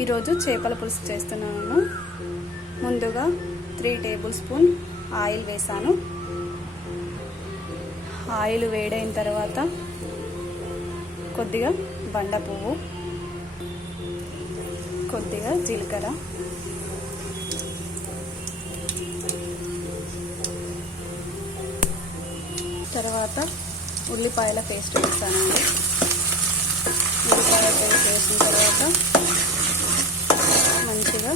ఈరోజు చేపల పులుసు చేస్తున్నాను. ముందుగా 3 టేబుల్ స్పూన్ ఆయిల్ వేసాను. ఆయిల్ వేడైన తర్వాత కొద్దిగా బండ పువ్వు, కొద్దిగా జీలకర్ర, తర్వాత ఉల్లిపాయల పేస్ట్ వేసానండి. ఉల్లిపాయల పేస్ట్ వేసిన తర్వాత మంచిగా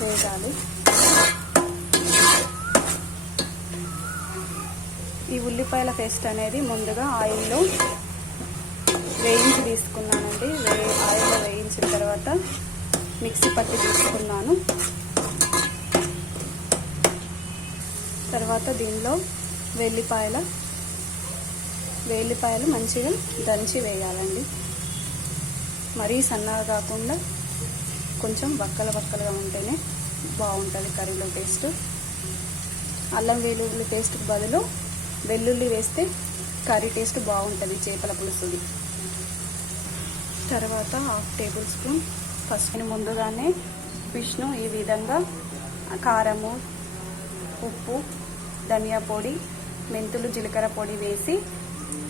వేగాలి. ఈ ఉల్లిపాయల పేస్ట్ అనేది ముందుగా ఆయిల్లో వేయించి తీసుకున్నానండి. ఆయిల్లో వేయించిన తర్వాత మిక్సీ పట్టి తీసుకున్నాను. తర్వాత దీనిలో వెల్లిపాయలు మంచిగా దంచి వేయాలండి. మరీ సన్నగా కాకుండా కొంచెం వక్కలుగా ఉంటేనే బాగుంటుంది కర్రీలో టేస్ట్. అల్లం వెల్లుల్లి పేస్ట్కి బదులు వెల్లుల్లి వేస్తే కర్రీ టేస్ట్ బాగుంటుంది చేపల పులుసుది. తర్వాత 1/2 టేబుల్ స్పూన్ పసుపుని ముందుగానే ఫిష్ను ఈ విధంగా కారము, ఉప్పు, ధనియా పొడి, మెంతులు, జీలకర్ర పొడి వేసి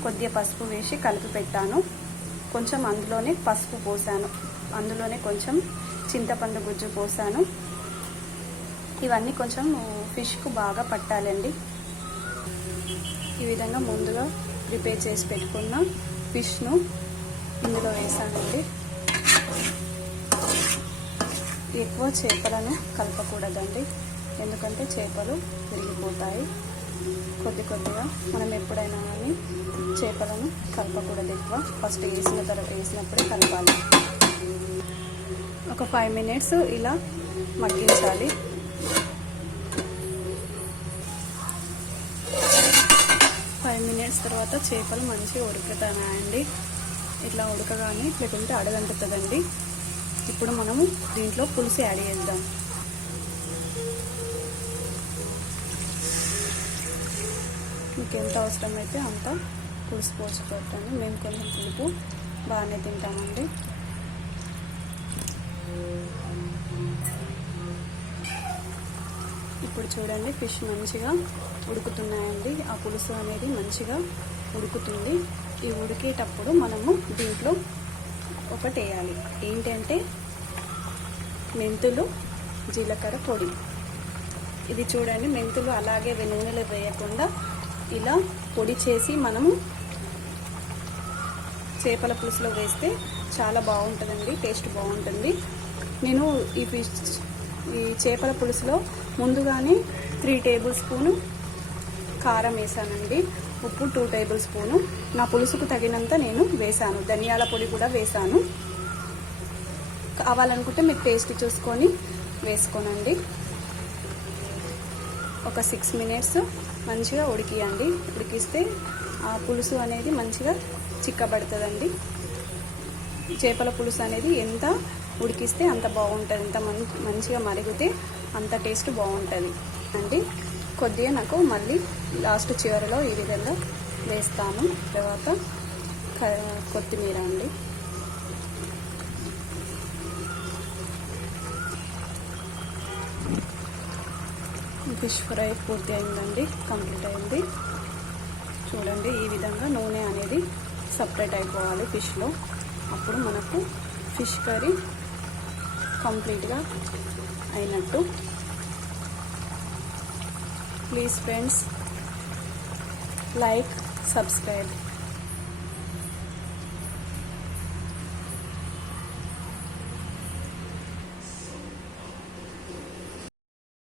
కొద్దిగా పసుపు వేసి కలిపి పెట్టాను. కొంచెం అందులోనే పసుపు పోసాను, అందులోనే కొంచెం చింతపండు గుజ్జు పోసాను. ఇవన్నీ కొంచెం ఫిష్కు బాగా పట్టాలండి. ఈ విధంగా ముందుగా ప్రిపేర్ చేసి పెట్టుకున్న ఫిష్ను ఇందులో వేసానండి. ఎక్కువ చేపలను కలపకూడదండి, ఎందుకంటే చేపలు విరిగిపోతాయి. కొద్దిగా మనం ఎప్పుడైనా కానీ చేపలను కలపకూడదు ఎక్కువ. ఫస్ట్ వేసినప్పుడే కలపాలి. ఒక 5 మినిట్స్ ఇలా మగ్గించాలి. తర్వాత చేపలు మంచిగా ఉడుకుతాయండి. ఇట్లా ఉడకగానే లేకుంటే అడగంటుతుందండి. ఇప్పుడు మనము దీంట్లో పులుసు యాడ్ చేద్దాం. మీకు ఎంత అవసరమైతే అంత పులుసు పోసుకోవటండి. మేము కొంచెం పులుపు బాగానే తింటామండి. ఇప్పుడు చూడండి, ఫిష్ మంచిగా ఉడుకుతున్నాయండి. ఆ పులుసు అనేది మంచిగా ఉడుకుతుంది. ఈ ఉడికేటప్పుడు మనము దీంట్లో ఒకటి వేయాలి. ఏంటంటే మెంతులు, జీలకర్ర పొడి. ఇది చూడండి, మెంతులు అలాగే నూనెలో వేయకుండా ఇలా పొడి చేసి మనము చేపల పులుసులో వేస్తే చాలా బాగుంటుందండి, టేస్ట్ బాగుంటుంది. నేను ఈ చేపల పులుసులో ముందుగానే 3 టేబుల్ స్పూను కారం వేసానండి. ఉప్పు 2 టేబుల్ స్పూను. నా పులుసుకు తగినంత నేను వేసాను. ధనియాల పొడి కూడా వేసాను. కావాలనుకుంటే మీరు టేస్ట్ చూసుకొని వేసుకోనండి. ఒక 6 మినిట్స్ మంచిగా ఉడికియండి. ఉడికిస్తే ఆ పులుసు అనేది మంచిగా చిక్కబడుతుందండి. చేపల పులుసు అనేది ఎంత ఉడికిస్తే అంత బాగుంటుంది. ఎంత మంచిగా మరిగితే అంత టేస్ట్ బాగుంటుంది అండి. కొద్దిగా నాకు మళ్ళీ లాస్ట్ చివరిలో ఈ విధంగా వేస్తాను. తర్వాత కొత్తిమీర అండి. ఫిష్ ఫ్రై పూర్తి అయిందండి, కంప్లీట్ అయింది. చూడండి, ఈ విధంగా నూనె అనేది సపరేట్ అయిపోవాలి ఫిష్లో. అప్పుడు మనకు ఫిష్ కర్రీ కంప్లీట్గా అయినట్టు. Please friends, like, subscribe.